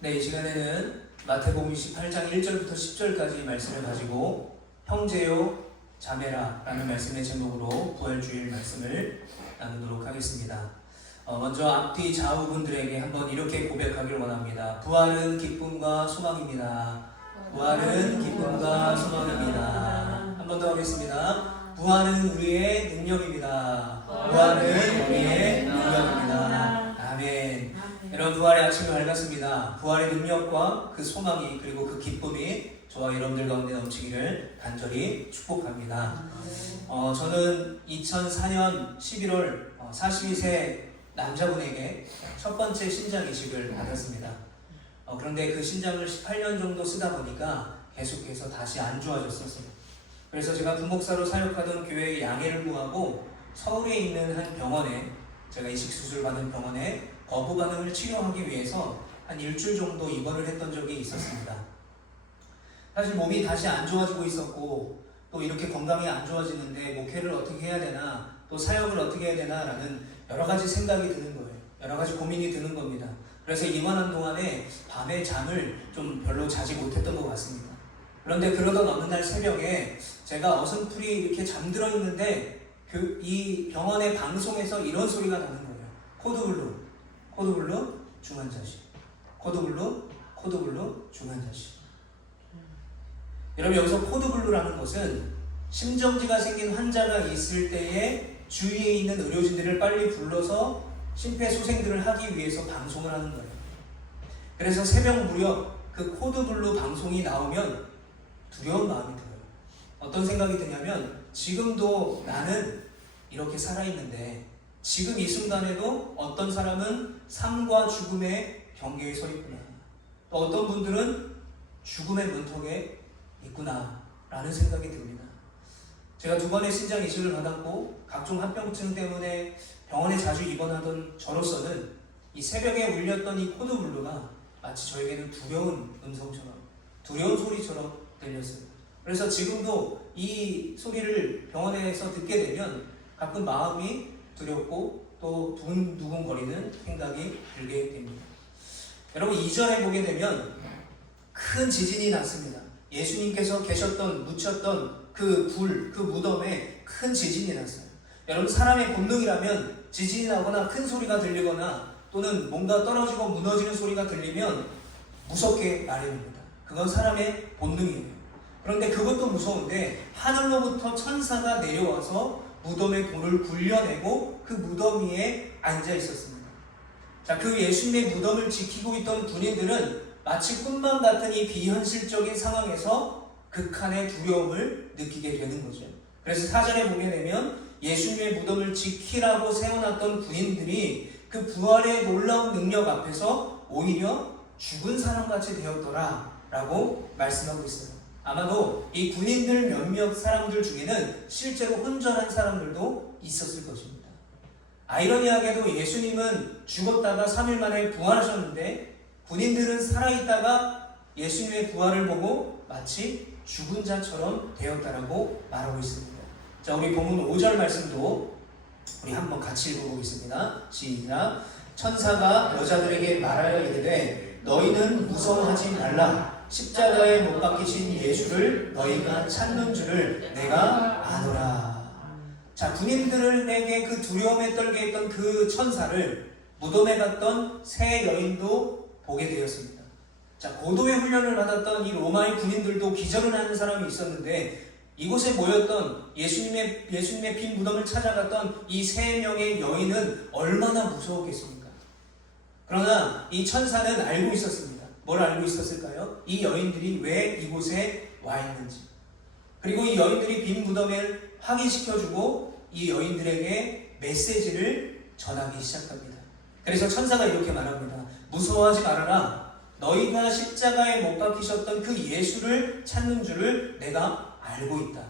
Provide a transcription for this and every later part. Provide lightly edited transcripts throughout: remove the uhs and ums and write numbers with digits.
네, 이 시간에는 마태복음 28장 1절부터 10절까지 말씀을 가지고 형제요 자매라 라는 말씀의 제목으로 부활주일 말씀을 나누도록 하겠습니다. 먼저 앞뒤 좌우분들에게 한번 이렇게 고백하길 원합니다. 부활은 기쁨과 소망입니다. 부활은 기쁨과 소망입니다. 한 번 더 하겠습니다. 부활은 우리의 능력입니다. 부활은 우리의 능력입니다. 아멘. 여러분, 부활의 아침이 밝았습니다. 부활의 능력과 그 소망이 그리고 그 기쁨이 저와 여러분들 가운데 넘치기를 간절히 축복합니다. 저는 2004년 11월 42세 남자분에게 첫 번째 신장 이식을 받았습니다. 그런데 그 신장을 18년 정도 쓰다 보니까 계속해서 다시 안 좋아졌었어요. 그래서 제가 부목사로 사역하던 교회의 양해를 구하고 서울에 있는 한 병원에, 제가 이식 수술 받은 병원에 거부 반응을 치료하기 위해서 한 일주일 정도 입원을 했던 적이 있었습니다. 사실 몸이 다시 안 좋아지고 있었고, 또 이렇게 건강이 안 좋아지는데 목회를 어떻게 해야 되나, 또 사역을 어떻게 해야 되나 라는 여러 가지 생각이 드는 거예요. 여러 가지 고민이 드는 겁니다. 그래서 입원한 동안에 밤에 잠을 좀 별로 자지 못했던 것 같습니다. 그런데 그러던 어느 날 새벽에 제가 어슴풀이 이렇게 잠들어 있는데 이 병원의 방송에서 이런 소리가 나는 거예요. 코드블루, 코드블루, 중환자실. 코드블루, 코드블루, 중환자실. 여러분, 여기서 코드블루라는 것은 심정지가 생긴 환자가 있을 때에 주위에 있는 의료진들을 빨리 불러서 심폐소생들을 하기 위해서 방송을 하는 거예요. 그래서 새벽 무렵 그 코드블루 방송이 나오면 두려운 마음이 들어요. 어떤 생각이 드냐면, 지금도 나는 이렇게 살아있는데 지금 이 순간에도 어떤 사람은 삶과 죽음의 경계에 서 있구나, 또 어떤 분들은 죽음의 문턱에 있구나 라는 생각이 듭니다. 제가 2번의 신장 이식을 받았고 각종 합병증 때문에 병원에 자주 입원하던 저로서는 이 새벽에 울렸던 이 코드블루가 마치 저에게는 두려운 음성처럼, 두려운 소리처럼 들렸어요. 그래서 지금도 이 소리를 병원에서 듣게 되면 가끔 마음이 두렵고 또 두근두근거리는 생각이 들게 됩니다. 여러분, 2절에 보게 되면 큰 지진이 났습니다. 예수님께서 계셨던, 묻혔던 그 불, 그 무덤에 큰 지진이 났어요. 여러분, 사람의 본능이라면 지진이 나거나 큰 소리가 들리거나 또는 뭔가 떨어지고 무너지는 소리가 들리면 무섭게 마련입니다. 그건 사람의 본능이에요. 그런데 그것도 무서운데 하늘로부터 천사가 내려와서 무덤의 돌을 굴려내고 그 무덤 위에 앉아 있었습니다. 자, 그 예수님의 무덤을 지키고 있던 군인들은 마치 꿈만 같은 이 비현실적인 상황에서 극한의 두려움을 느끼게 되는 거죠. 그래서 4절에 보게 되면 예수님의 무덤을 지키라고 세워놨던 군인들이 그 부활의 놀라운 능력 앞에서 오히려 죽은 사람같이 되었더라 라고 말씀하고 있어요. 아마도 이 군인들 몇몇 사람들 중에는 실제로 혼전한 사람들도 있었을 것입니다. 아이러니하게도 예수님은 죽었다가 3일 만에 부활하셨는데 군인들은 살아있다가 예수님의 부활을 보고 마치 죽은 자처럼 되었다라고 말하고 있습니다. 자, 우리 본문 5절 말씀도 우리 한번 같이 읽어보겠습니다. 시작. 천사가 여자들에게 말하여 이르되 너희는 무서워하지 말라. 십자가에 못 박히신 예수를 너희가 찾는 줄을 내가 아노라. 자, 군인들에게 그 두려움에 떨게 했던 그 천사를 무덤에 갔던 세 여인도 보게 되었습니다. 자, 고도의 훈련을 받았던 이 로마의 군인들도 기절을 하는 사람이 있었는데 이곳에 모였던 예수님의 빈 무덤을 찾아갔던 이 세 명의 여인은 얼마나 무서웠겠습니까? 그러나 이 천사는 알고 있었습니다. 뭘 알고 있었을까요? 이 여인들이 왜 이곳에 와 있는지. 그리고 이 여인들이 빈 무덤을 확인시켜주고 이 여인들에게 메시지를 전하기 시작합니다. 그래서 천사가 이렇게 말합니다. 무서워하지 말아라. 너희가 십자가에 못 박히셨던 그 예수를 찾는 줄을 내가 알고 있다.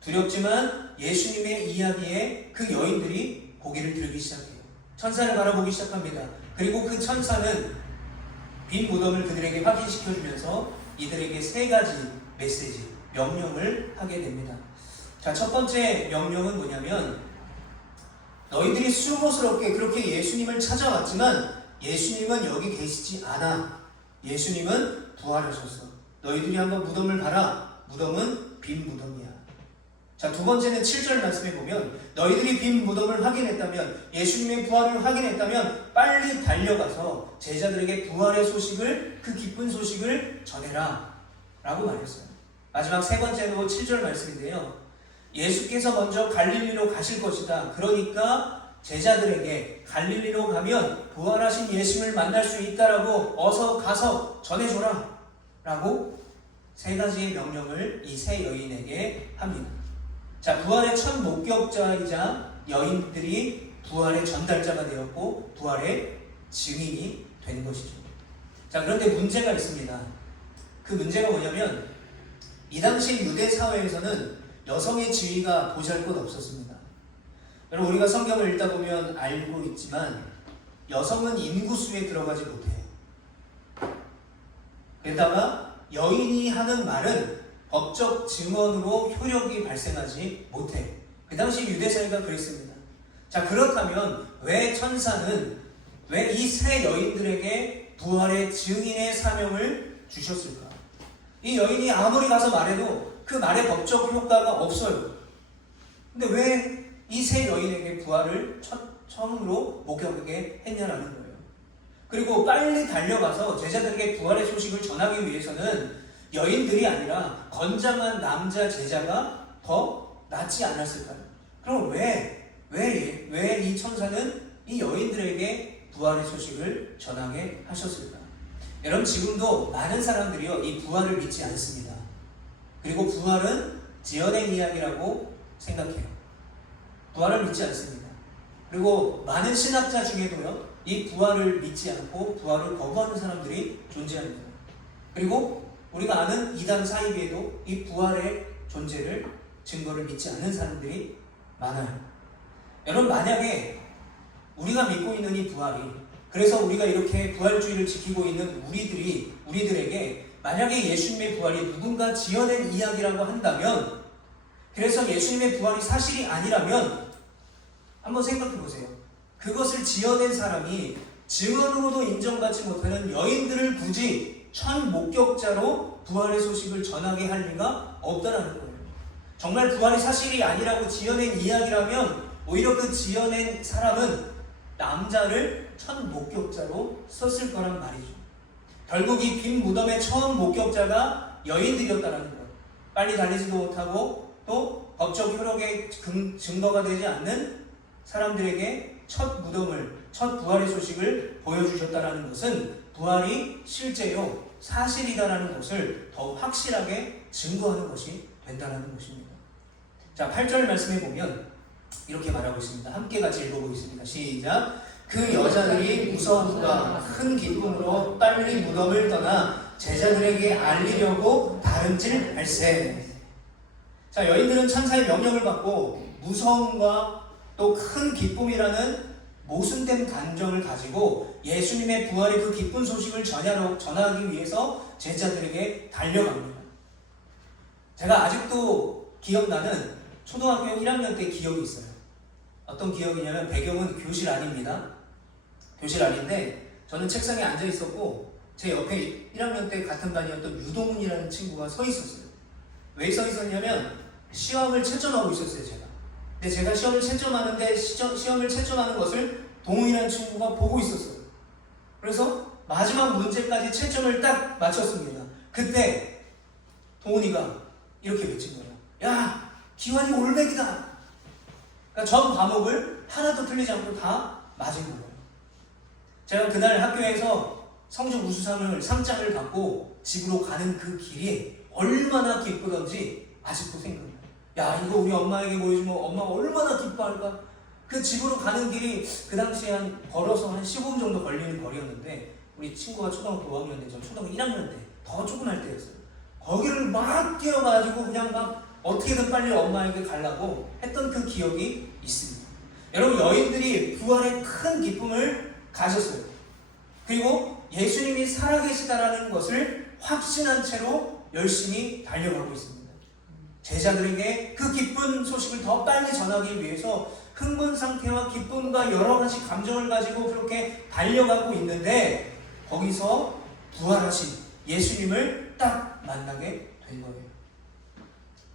두렵지만 예수님의 이야기에 그 여인들이 고개를 들기 시작해요. 천사를 바라보기 시작합니다. 그리고 그 천사는 빈 무덤을 그들에게 확인시켜주면서 이들에게 3가지 메시지, 명령을 하게 됩니다. 자, 첫 번째 명령은 뭐냐면 너희들이 수고스럽게 그렇게 예수님을 찾아왔지만 예수님은 여기 계시지 않아. 예수님은 부활하셨어. 너희들이 한번 무덤을 봐라. 무덤은 빈 무덤이야. 자, 두 번째는 7절 말씀에 보면 너희들이 빈 무덤을 확인했다면, 예수님의 부활을 확인했다면 빨리 달려가서 제자들에게 부활의 소식을, 그 기쁜 소식을 전해라 라고 말했어요. 마지막 세 번째로 7절 말씀인데요, 예수께서 먼저 갈릴리로 가실 것이다. 그러니까 제자들에게 갈릴리로 가면 부활하신 예수를 만날 수 있다라고 어서 가서 전해줘라 라고 세 가지의 명령을 이 세 여인에게 합니다. 자, 부활의 첫 목격자이자 여인들이 부활의 전달자가 되었고 부활의 증인이 된 것이죠. 자, 그런데 문제가 있습니다. 그 문제가 뭐냐면 이 당시 유대 사회에서는 여성의 지위가 보잘것없었습니다. 여러분, 우리가 성경을 읽다 보면 알고 있지만 여성은 인구수에 들어가지 못해요. 게다가 여인이 하는 말은 법적 증언으로 효력이 발생하지 못해. 그 당시 유대사회가 그랬습니다. 자, 그렇다면 왜 천사는 왜 이 세 여인들에게 부활의 증인의 사명을 주셨을까? 이 여인이 아무리 가서 말해도 그 말의 법적 효과가 없어요. 근데 왜 이 세 여인에게 부활을 처음으로 목격하게 했냐라는 거예요. 그리고 빨리 달려가서 제자들에게 부활의 소식을 전하기 위해서는 여인들이 아니라 건장한 남자 제자가 더 낫지 않았을까요? 그럼 왜 이 천사는 이 여인들에게 부활의 소식을 전하게 하셨을까? 여러분, 지금도 많은 사람들이요, 이 부활을 믿지 않습니다. 그리고 부활은 지어낸 이야기라고 생각해요. 부활을 믿지 않습니다. 그리고 많은 신학자 중에도요, 이 부활을 믿지 않고 부활을 거부하는 사람들이 존재합니다. 그리고 우리가 아는 이단 사이비에도 이 부활의 존재를, 증거를 믿지 않는 사람들이 많아요. 여러분, 만약에 우리가 믿고 있는 이 부활이, 그래서 우리가 이렇게 부활주의를 지키고 있는 우리들에게 만약에 예수님의 부활이 누군가 지어낸 이야기라고 한다면, 그래서 예수님의 부활이 사실이 아니라면 한번 생각해 보세요. 그것을 지어낸 사람이 증언으로도 인정받지 못하는 여인들을 굳이 첫 목격자로 부활의 소식을 전하게 할 리가 없다는 거예요. 정말 부활이 사실이 아니라고 지어낸 이야기라면 오히려 그 지어낸 사람은 남자를 첫 목격자로 썼을 거란 말이죠. 결국 이 빈 무덤의 처음 목격자가 여인들이었다는 거예요. 빨리 달리지도 못하고 또 법적 효력의 증거가 되지 않는 사람들에게 첫 부활의 소식을 보여주셨다는 것은 부활이 실제로 사실이다라는 것을 더 확실하게 증거하는 것이 된다는 것입니다. 자, 8절 말씀에 보면 이렇게 말하고 있습니다. 함께 같이 읽어보겠습니다. 시작. 그 여자들이 무서움과 큰 기쁨으로 빨리 무덤을 떠나 제자들에게 알리려고 다름질 할세. 자, 여인들은 천사의 명령을 받고 무서움과 또 큰 기쁨이라는 모순된 감정을 가지고 예수님의 부활의 그 기쁜 소식을 전하기 위해서 제자들에게 달려갑니다. 제가 아직도 기억나는 초등학교 1학년 때 기억이 있어요. 어떤 기억이냐면 배경은 교실 안입니다. 교실 안인데 저는 책상에 앉아 있었고 제 옆에 1학년 때 같은 반이었던 유동훈이라는 친구가 서 있었어요. 왜 서 있었냐면 시험을 채점하고 있었어요, 제가. 근데 제가 시험을 채점하는데 시험을 채점하는 것을 동훈이라는 친구가 보고 있었어요. 그래서 마지막 문제까지 채점을 딱 마쳤습니다. 그때 동훈이가 이렇게 외친 거예요. 야, 기환이 올백이다. 그러니까 전 과목을 하나도 틀리지 않고 다 맞은 거예요. 제가 그날 학교에서 성적 우수상을 상장을 받고 집으로 가는 그 길이 얼마나 기쁘던지 아직도 생각나요. 야, 이거 우리 엄마에게 보여주면 엄마가 얼마나 기뻐할까? 그 집으로 가는 길이 그 당시에 걸어서 한 15분 정도 걸리는 거리였는데 우리 친구가 초등학교 5학년 때, 저 초등학교 1학년 때, 더 조그만 때였어요. 거기를 막 뛰어가지고 그냥 막 어떻게든 빨리 엄마에게 가려고 했던 그 기억이 있습니다. 여러분, 여인들이 부활의 큰 기쁨을 가졌어요. 그리고 예수님이 살아계시다라는 것을 확신한 채로 열심히 달려가고 있습니다. 제자들에게 그 기쁜 소식을 더 빨리 전하기 위해서 흥분 상태와 기쁨과 여러 가지 감정을 가지고 그렇게 달려가고 있는데 거기서 부활하신 예수님을 딱 만나게 된 거예요.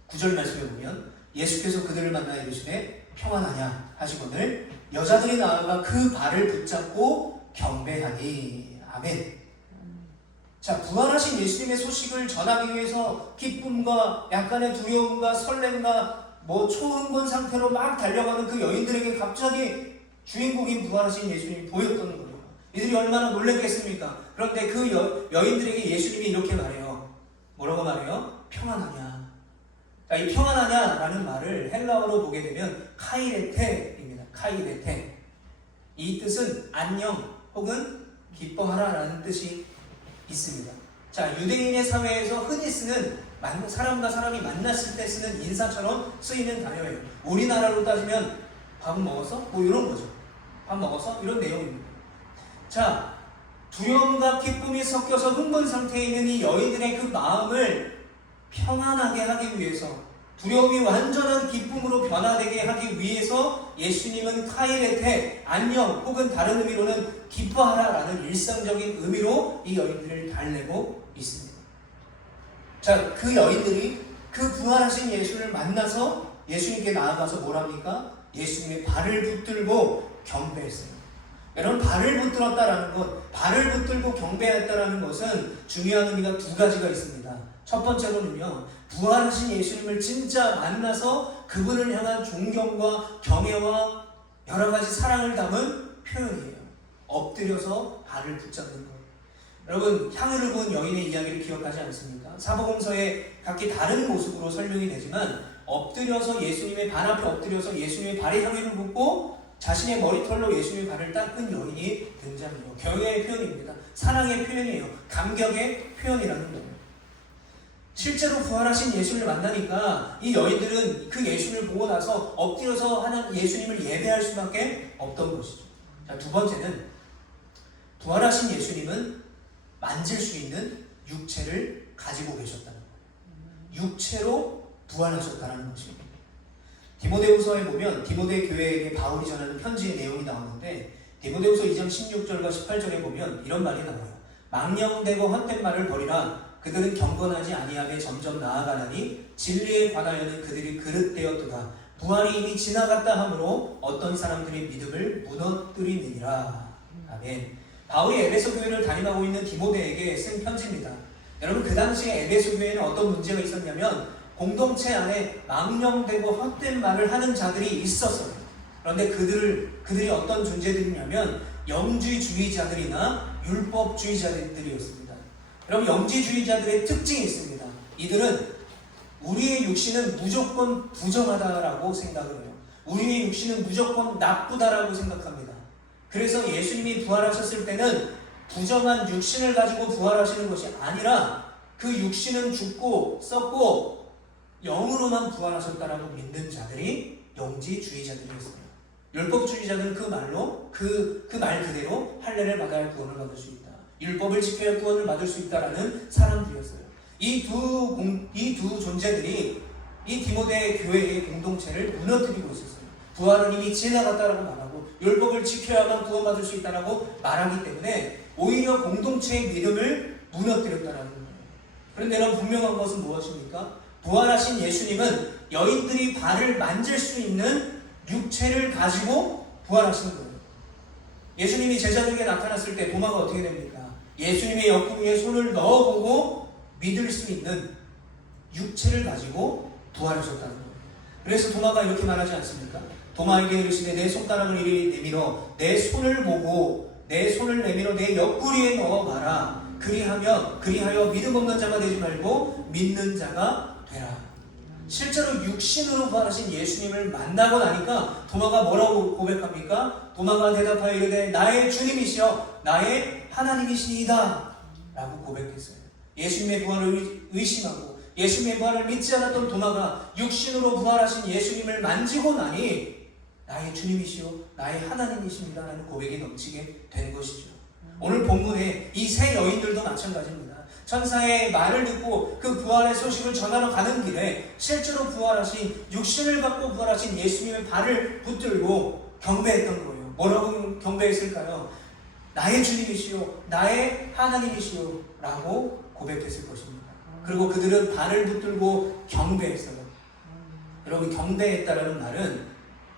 9절 말씀에 보면 예수께서 그들을 만나 이르시되 평안하냐 하시거늘 여자들이 나아가 그 발을 붙잡고 경배하니. 아멘. 자, 부활하신 예수님의 소식을 전하기 위해서 기쁨과 약간의 두려움과 설렘과 초흥분 상태로 막 달려가는 그 여인들에게 갑자기 주인공인 부활하신 예수님이 보였던 거예요. 이들이 얼마나 놀랐겠습니까? 그런데 그 여인들에게 예수님이 이렇게 말해요. 뭐라고 말해요? 평안하냐. 자, 이 평안하냐라는 말을 헬라어로 보게 되면 카이레테입니다. 카이레테. 이 뜻은 안녕 혹은 기뻐하라라는 뜻이 있습니다. 자, 유대인의 사회에서 흔히 쓰는 사람과 사람이 만났을 때 쓰는 인사처럼 쓰이는 단어예요. 우리나라로 따지면 밥 먹었어? 이런 거죠. 밥 먹었어? 이런 내용입니다. 자, 두려움과 기쁨이 섞여서 흥분 상태에 있는 이 여인들의 그 마음을 평안하게 하기 위해서, 두려움이 완전한 기쁨으로 변화되게 하기 위해서 예수님은 카이레테, 안녕 혹은 다른 의미로는 기뻐하라라는 일상적인 의미로 이 여인들을 달래고 있습니다. 자, 그 여인들이 그 부활하신 예수를 만나서 예수님께 나아가서 뭐랍니까? 예수님의 발을 붙들고 경배했어요. 여러분, 발을 붙들었다라는 것, 발을 붙들고 경배했다라는 것은 중요한 의미가 두 가지가 있습니다. 첫 번째로는요, 부활하신 예수님을 진짜 만나서 그분을 향한 존경과 경애와 여러 가지 사랑을 담은 표현이에요. 엎드려서 발을 붙잡는 것. 여러분, 향유를 부은 여인의 이야기를 기억하지 않습니까? 사복음서에 각기 다른 모습으로 설명이 되지만 엎드려서 예수님의 발 앞에 엎드려서 예수님의 발에 향유를 붓고 자신의 머리털로 예수님의 발을 닦은 여인이 등장해요. 경외의 표현입니다. 사랑의 표현이에요. 감격의 표현이라는 거예요. 실제로 부활하신 예수를 만나니까 이 여인들은 그 예수를 보고 나서 엎드려서 하는 예수님을 예배할 수밖에 없던 것이죠. 자, 두 번째는 부활하신 예수님은 만질 수 있는 육체를 가지고 계셨다는 거예요. 육체로 부활하셨다는 것입니다. 디모데후서에 보면 디모데 교회에게 바울이 전하는 편지의 내용이 나오는데 디모데후서 2장 16절과 18절에 보면 이런 말이 나와요. 망령되고 헛된 말을 버리라. 그들은 경건하지 아니하게 점점 나아가나니 진리에 관하여는 그들이 그릇되었도다. 부활이 이미 지나갔다 하므로 어떤 사람들이 믿음을 무너뜨리느니라. 아멘. 바울이 에베소 교회를 담임하고 있는 디모데에게 쓴 편지입니다. 여러분, 그 당시에 에베소 교회에는 어떤 문제가 있었냐면 공동체 안에 망령되고 헛된 말을 하는 자들이 있었어요. 그런데 그들이 어떤 존재들이냐면 영지주의자들이나 율법주의자들이었습니다. 여러분, 영지주의자들의 특징이 있습니다. 이들은 우리의 육신은 무조건 부정하다라고 생각을 해요. 우리의 육신은 무조건 나쁘다라고 생각합니다. 그래서 예수님이 부활하셨을 때는 부정한 육신을 가지고 부활하시는 것이 아니라 그 육신은 죽고 썩고 영으로만 부활하셨다라고 믿는 자들이 영지주의자들이었어요. 율법주의자들은 그 말로 그 말 그대로 할례를 받아야 구원을 받을 수 있다. 율법을 지켜야 구원을 받을 수 있다라는 사람들이었어요. 이 두 존재들이 이 디모데 교회의 공동체를 무너뜨리고 있었어요. 부활은 이미 지나갔다라고 말하고 율법을 지켜야만 구원받을 수 있다라고 말하기 때문에 오히려 공동체의 믿음을 무너뜨렸다라는 거예요. 그런데 여러분, 분명한 것은 무엇입니까? 부활하신 예수님은 여인들이 발을 만질 수 있는 육체를 가지고 부활하시는 거예요. 예수님이 제자들에게 나타났을 때 도마가 어떻게 됩니까? 예수님의 옆구리에 손을 넣어보고 믿을 수 있는 육체를 가지고 부활하셨다는 거예요. 그래서 도마가 이렇게 말하지 않습니까? 도마에게 이르시되 내 손가락을 이리 내밀어 내 손을 보고 내 손을 내밀어 내 옆구리에 넣어봐라. 그리하여 믿음 없는 자가 되지 말고 믿는 자가 되라. 실제로 육신으로 부활하신 예수님을 만나고 나니까 도마가 뭐라고 고백합니까? 도마가 대답하여 이르되 나의 주님이시여 나의 하나님이시이다 라고 고백했어요. 예수님의 부활을 의심하고 예수님의 부활을 믿지 않았던 도마가 육신으로 부활하신 예수님을 만지고 나니 나의 주님이시여 나의 하나님이십니다 라는 고백이 넘치게 된 것이죠. 오늘 본문에 이 세 여인들도 마찬가지입니다. 천사의 말을 듣고 그 부활의 소식을 전하러 가는 길에 실제로 부활하신 육신을 갖고 부활하신 예수님의 발을 붙들고 경배했던 거예요. 뭐라고 경배했을까요? 나의 주님이시오, 나의 하나님이시오 라고 고백했을 것입니다. 그리고 그들은 발을 붙들고 경배했어요. 여러분, 경배했다라는 말은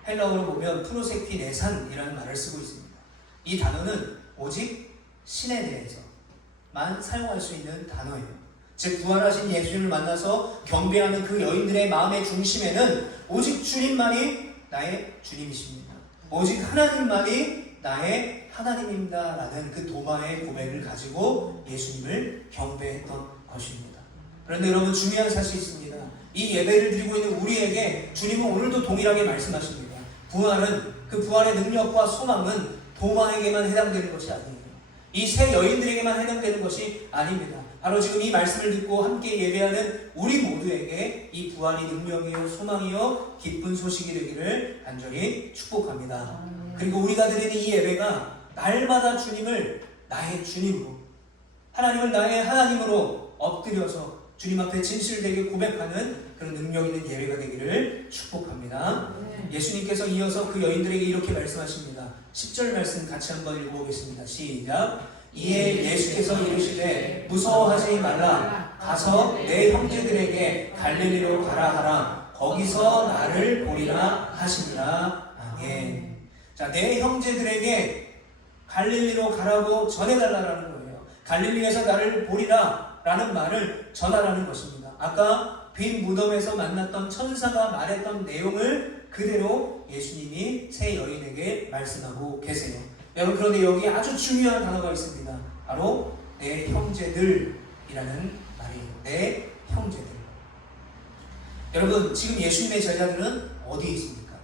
헬라어로 보면 프로세퀴네산이라는 말을 쓰고 있습니다. 이 단어는 오직 신에 대해서만 사용할 수 있는 단어예요. 즉, 부활하신 예수님을 만나서 경배하는 그 여인들의 마음의 중심에는 오직 주님만이 나의 주님이십니다. 오직 하나님만이 나의 하나님입니다 라는 그 도마의 고백을 가지고 예수님을 경배했던 것입니다. 그런데 여러분, 중요한 사실이 있습니다. 이 예배를 드리고 있는 우리에게 주님은 오늘도 동일하게 말씀하십니다. 부활은, 그 부활의 능력과 소망은 도마에게만 해당되는 것이 아니에요. 이 세 여인들에게만 해당되는 것이 아닙니다. 바로 지금 이 말씀을 듣고 함께 예배하는 우리 모두에게 이 부활이 능력이요, 소망이요, 기쁜 소식이 되기를 간절히 축복합니다. 그리고 우리가 드리는 이 예배가 날마다 주님을 나의 주님으로, 하나님을 나의 하나님으로 엎드려서 주님 앞에 진실되게 고백하는 그런 능력 있는 예배가 되기를 축복합니다. 예수님께서 이어서 그 여인들에게 이렇게 말씀하십니다. 10절 말씀 같이 한번 읽어보겠습니다. 시작. 이에 예수께서 이르시되 무서워하지 말라. 가서 내 형제들에게 갈릴리로 가라 하라. 거기서 나를 보리라 하시니라. 아멘. 자, 내 형제들에게 갈릴리로 가라고 전해달라는 거예요. 갈릴리에서 나를 보리라 라는 말을 전하라는 것입니다. 아까 빈 무덤에서 만났던 천사가 말했던 내용을 그대로 예수님이 세 여인에게 말씀하고 계세요. 여러분, 그런데 여기 아주 중요한 단어가 있습니다. 바로 내 형제들이라는 말이에요. 내 형제들. 여러분, 지금 예수님의 제자들은 어디에 있습니까?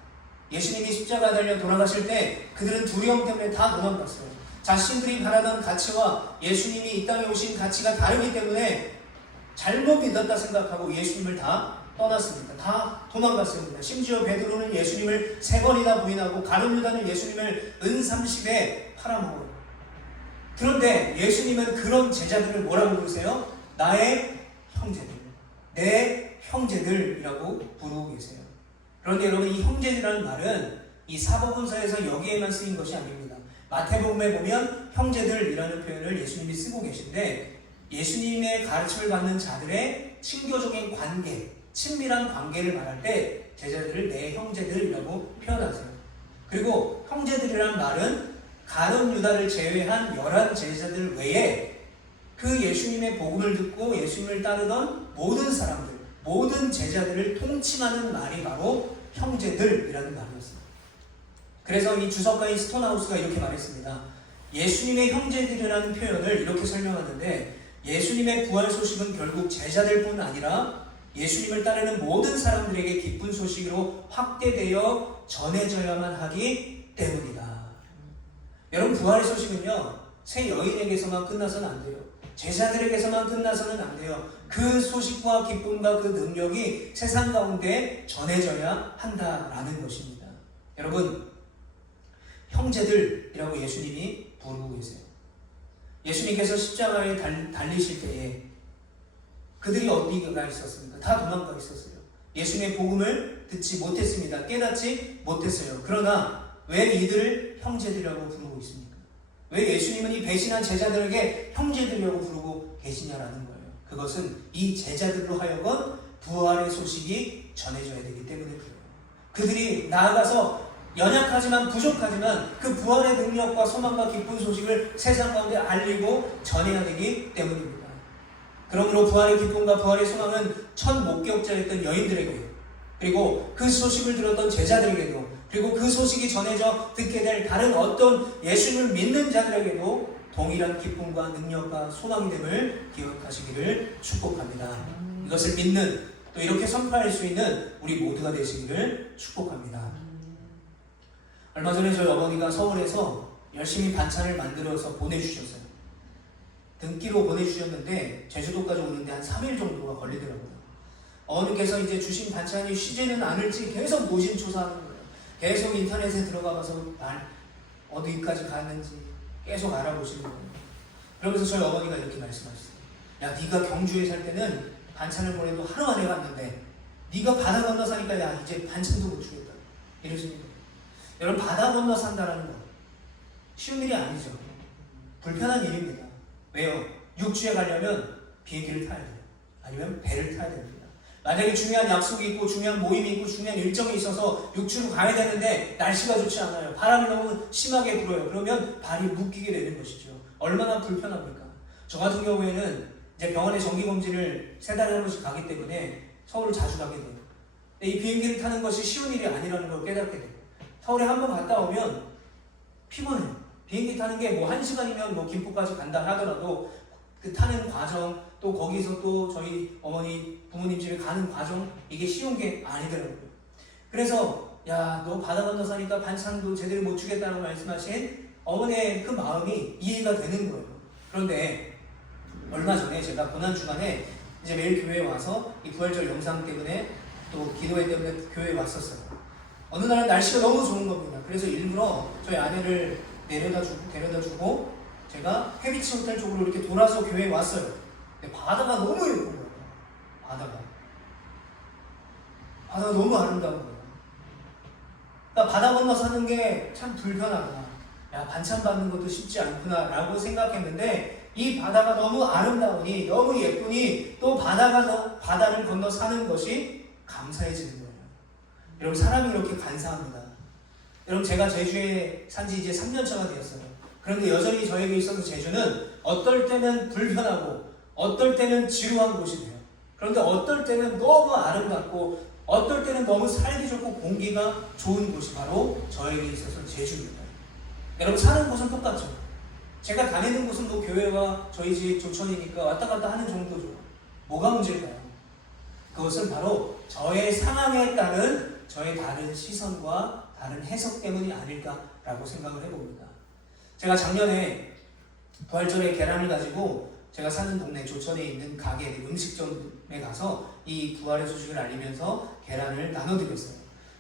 예수님이 십자가 달려 돌아가실 때 그들은 두려움 때문에 다 도망갔어요. 자신들이 바라던 가치와 예수님이 이 땅에 오신 가치가 다르기 때문에 잘못 믿었다 생각하고 예수님을 다 떠났습니다. 다 도망갔습니다. 심지어 베드로는 예수님을 3번이나 부인하고 가룟 유다는 예수님을 은30에 팔아먹어요. 그런데 예수님은 그런 제자들을 뭐라고 부르세요? 나의 형제들, 내 형제들이라고 부르고 계세요. 그런데 여러분, 이 형제들이라는 말은 이 사복음서에서 여기에만 쓰인 것이 아닙니다. 마태복음에 보면 형제들이라는 표현을 예수님이 쓰고 계신데, 예수님의 가르침을 받는 자들의 친교적인 관계, 친밀한 관계를 말할 때 제자들을 내 형제들이라고 표현하세요. 그리고 형제들이라는 말은 가룟 유다를 제외한 11 제자들 외에 그 예수님의 복음을 듣고 예수님을 따르던 모든 사람들, 모든 제자들을 통칭하는 말이 바로 형제들이라는 말이었습니다. 그래서 이 주석가인 스톤하우스가 이렇게 말했습니다. 예수님의 형제들이라는 표현을 이렇게 설명하는데, 예수님의 부활 소식은 결국 제자들뿐 아니라 예수님을 따르는 모든 사람들에게 기쁜 소식으로 확대되어 전해져야만 하기 때문이다. 여러분, 부활의 소식은요, 세 여인에게서만 끝나서는 안 돼요. 제자들에게서만 끝나서는 안 돼요. 그 소식과 기쁨과 그 능력이 세상 가운데 전해져야 한다라는 것입니다. 여러분, 형제들이라고 예수님이 부르고 계세요. 예수님께서 십자가에 달리실 때에 그들이 어디가 있었습니까? 다 도망가 있었어요. 예수님의 복음을 듣지 못했습니다. 깨닫지 못했어요. 그러나 왜 이들을 형제들이라고 부르고 있습니까? 왜 예수님은 이 배신한 제자들에게 형제들이라고 부르고 계시냐라는 거예요. 그것은 이 제자들로 하여금 부활의 소식이 전해져야 되기 때문에 그래요. 그들이 나아가서 연약하지만 부족하지만 그 부활의 능력과 소망과 기쁜 소식을 세상 가운데 알리고 전해야 되기 때문입니다. 그러므로 부활의 기쁨과 부활의 소망은 첫 목격자였던 여인들에게, 그리고 그 소식을 들었던 제자들에게도, 그리고 그 소식이 전해져 듣게 될 다른 어떤 예수님을 믿는 자들에게도 동일한 기쁨과 능력과 소망이 됨을 기억하시기를 축복합니다. 이것을 믿는, 또 이렇게 선포할 수 있는 우리 모두가 되시기를 축복합니다. 얼마 전에 저희 어머니가 서울에서 열심히 반찬을 만들어서 보내주셨어요. 등기로 보내주셨는데 제주도까지 오는데 한 3일 정도가 걸리더라고요. 어머니께서 이제 주신 반찬이 쉬지는 않을지 계속 노심초사하는 거예요. 계속 인터넷에 들어가서 어디까지 갔는지 계속 알아보시는 거예요. 그러면서 저희 어머니가 이렇게 말씀하셨어요. 야, 네가 경주에 살 때는 반찬을 보내도 하루 안에 갔는데 네가 바다 건너 사니까 야, 이제 반찬도 못 주겠다, 이러시는 거예요. 여러분, 바다 건너 산다라는 거 쉬운 일이 아니죠. 불편한 일입니다. 왜요? 육지에 가려면 비행기를 타야 돼요. 아니면 배를 타야 됩니다. 만약에 중요한 약속이 있고 중요한 모임이 있고 중요한 일정이 있어서 육지로 가야 되는데 날씨가 좋지 않아요. 바람이 너무 심하게 불어요. 그러면 발이 묶이게 되는 것이죠. 얼마나 불편합니까? 저 같은 경우에는 이제 병원에 정기검진을 3달에 한 번씩 가기 때문에 서울을 자주 가게 돼요. 근데 이 비행기를 타는 것이 쉬운 일이 아니라는 걸 깨닫게 돼요. 서울에 한 번 갔다 오면 피곤해요. 비행기 타는 게 뭐 1시간이면 뭐 김포까지 간다 하더라도 그 타는 과정, 또 거기서 또 저희 어머니, 부모님 집에 가는 과정, 이게 쉬운 게 아니더라고요. 그래서 야, 너 바다 건너 사니까 반찬도 제대로 못 주겠다고 말씀하신 어머니의 그 마음이 이해가 되는 거예요. 그런데 얼마 전에 제가 고난주간에 이제 매일 교회에 와서 이 부활절 영상 때문에 또 기도회 때문에 교회에 왔었어요. 어느 날은 날씨가 너무 좋은 겁니다. 그래서 일부러 저희 아내를 데려다 주고 제가 해비치 호텔 쪽으로 이렇게 돌아서 교회에 왔어요. 근데 바다가 너무 예쁜 거예요. 바다가 너무 아름다운 거예요. 그러니까 바다 건너 사는 게 참 불편하다. 야, 반찬 받는 것도 쉽지 않구나 라고 생각했는데 이 바다가 너무 아름다우니 너무 예쁘니 또 바다를 건너 사는 것이 감사해지는 거예요. 여러분, 사람이 이렇게 간사합니다. 여러분, 제가 제주에 산지 이제 3년차가 되었어요. 그런데 여전히 저에게 있어서 제주는 어떨 때는 불편하고 어떨 때는 지루한 곳이 돼요. 그런데 어떨 때는 너무 아름답고 어떨 때는 너무 살기 좋고 공기가 좋은 곳이 바로 저에게 있어서 제주입니다. 여러분, 사는 곳은 똑같죠. 제가 다니는 곳은 뭐 교회와 저희 집 조천이니까 왔다 갔다 하는 정도죠. 뭐가 문제일까요? 그것은 바로 저의 상황에 따른 저의 다른 시선과 다른 해석 때문이 아닐까라고 생각을 해봅니다. 제가 작년에 부활절에 계란을 가지고 제가 사는 동네 조천에 있는 가게 음식점에 가서 이 부활의 소식을 알리면서 계란을 나눠드렸어요.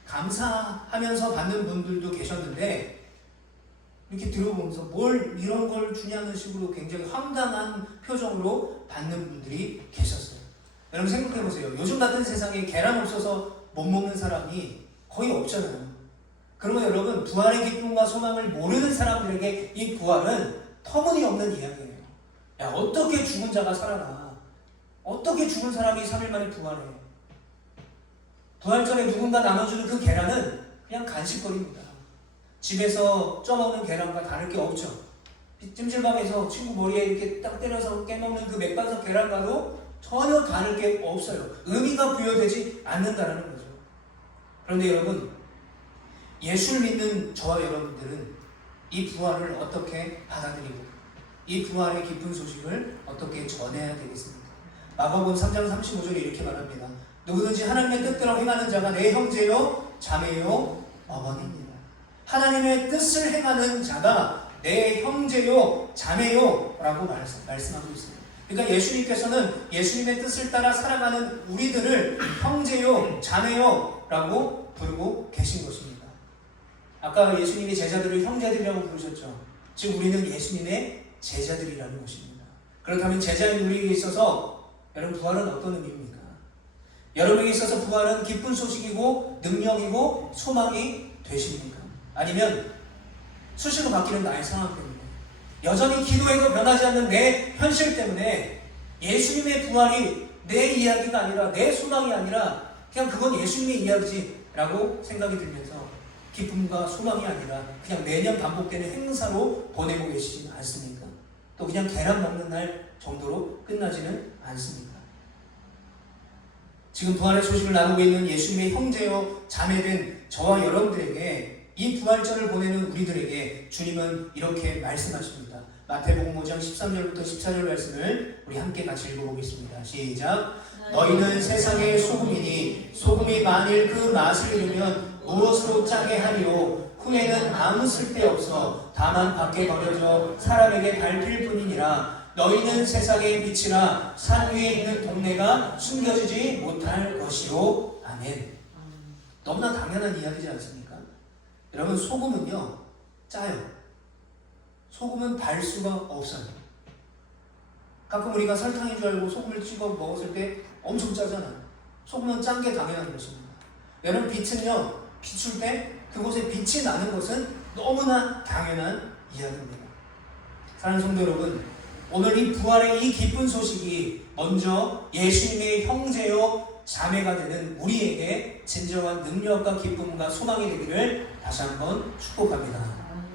감사하면서 받는 분들도 계셨는데 이렇게 들어보면서 뭘 이런 걸 주냐는 식으로 굉장히 황당한 표정으로 받는 분들이 계셨어요. 여러분, 생각해보세요. 요즘 같은 세상에 계란 없어서 못 먹는 사람이 거의 없잖아요. 그러면 여러분, 부활의 기쁨과 소망을 모르는 사람들에게 이 부활은 터무니없는 이야기예요. 야, 어떻게 죽은 자가 살아나? 어떻게 죽은 사람이 3일 만에 부활해? 부활절에 누군가 나눠주는 그 계란은 그냥 간식거리입니다. 집에서 쪄먹는 계란과 다를 게 없죠. 찜질방에서 친구 머리에 이렇게 딱 때려서 깨먹는 그 맥반석 계란과도 전혀 다를 게 없어요. 의미가 부여되지 않는다는 거죠. 그런데 여러분, 예수를 믿는 저와 여러분들은 이 부활을 어떻게 받아들이고 이 부활의 기쁜 소식을 어떻게 전해야 되겠습니까? 마가복음 3장 35절에 이렇게 말합니다. 누구든지 하나님의 뜻대로 행하는 자가 내 형제요 자매요 어머니입니다. 하나님의 뜻을 행하는 자가 내 형제요 자매요 라고 말씀하고 있습니다. 그러니까 예수님께서는 예수님의 뜻을 따라 살아가는 우리들을 형제요 자매요 라고 부르고 계신 것입니다. 아까 예수님이 제자들을 형제들이라고 부르셨죠. 즉 우리는 예수님의 제자들이라는 것입니다. 그렇다면 제자인 우리에게 있어서 여러분, 부활은 어떤 의미입니까? 여러분에게 있어서 부활은 기쁜 소식이고 능력이고 소망이 되십니까? 아니면 수시로 바뀌는 나의 상황 때문에 여전히 기도해도 변하지 않는 내 현실 때문에 예수님의 부활이 내 이야기가 아니라 내 소망이 아니라 그냥 그건 예수님의 이야기지라고 생각이 들면서 기쁨과 소망이 아니라 그냥 매년 반복되는 행사로 보내고 계시지 않습니까? 또 그냥 계란 먹는 날 정도로 끝나지는 않습니까? 지금 부활의 소식을 나누고 있는 예수님의 형제요 자매된 저와 여러분들에게 이 부활절을 보내는 우리들에게 주님은 이렇게 말씀하십니다. 마태복음 5장 13절부터 14절 말씀을 우리 함께 같이 읽어보겠습니다. 시작. 너희는 세상의 소금이니 소금이 만일 그 맛을 잃으면 무엇으로 짜게 하리요? 후에는 아무 쓸데없어 다만 밖에 버려져 사람에게 밟힐 뿐이니라. 너희는 세상의 빛이라. 산 위에 있는 동네가 숨겨지지 못할 것이요. 아멘. 너무나 당연한 이야기지 않습니까? 여러분, 소금은요 짜요. 소금은 달 수가 없어요. 가끔 우리가 설탕인 줄 알고 소금을 찍어 먹었을 때 엄청 짜잖아요. 소금은 짠 게 당연한 것입니다. 여러분, 빛은요 비출 때 그곳에 빛이 나는 것은 너무나 당연한 이야기입니다. 사랑하는 성도 여러분, 오늘 이 부활의 이 기쁜 소식이 먼저 예수님의 형제요 자매가 되는 우리에게 진정한 능력과 기쁨과 소망이 되기를 다시 한번 축복합니다.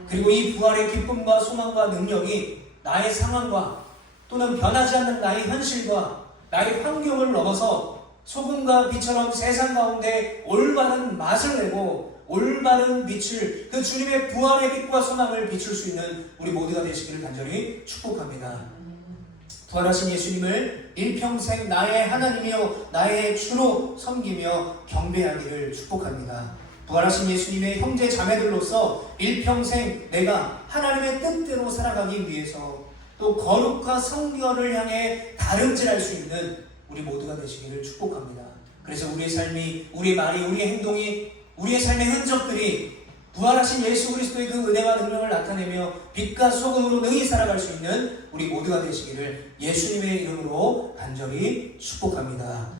그리고 이 부활의 기쁨과 소망과 능력이 나의 상황과 또는 변하지 않는 나의 현실과 나의 환경을 넘어서 소금과 빛처럼 세상 가운데 올바른 맛을 내고 올바른 빛을, 그 주님의 부활의 빛과 소망을 비출 수 있는 우리 모두가 되시기를 간절히 축복합니다. 부활하신 예수님을 일평생 나의 하나님이요 나의 주로 섬기며 경배하기를 축복합니다. 부활하신 예수님의 형제 자매들로서 일평생 내가 하나님의 뜻대로 살아가기 위해서 또 거룩과 성결을 향해 다름질할 수 있는 우리 모두가 되시기를 축복합니다. 그래서 우리의 삶이, 우리의 말이, 우리의 행동이, 우리의 삶의 흔적들이 부활하신 예수 그리스도의 그 은혜와 능력을 나타내며 빛과 소금으로 능히 살아갈 수 있는 우리 모두가 되시기를 예수님의 이름으로 간절히 축복합니다.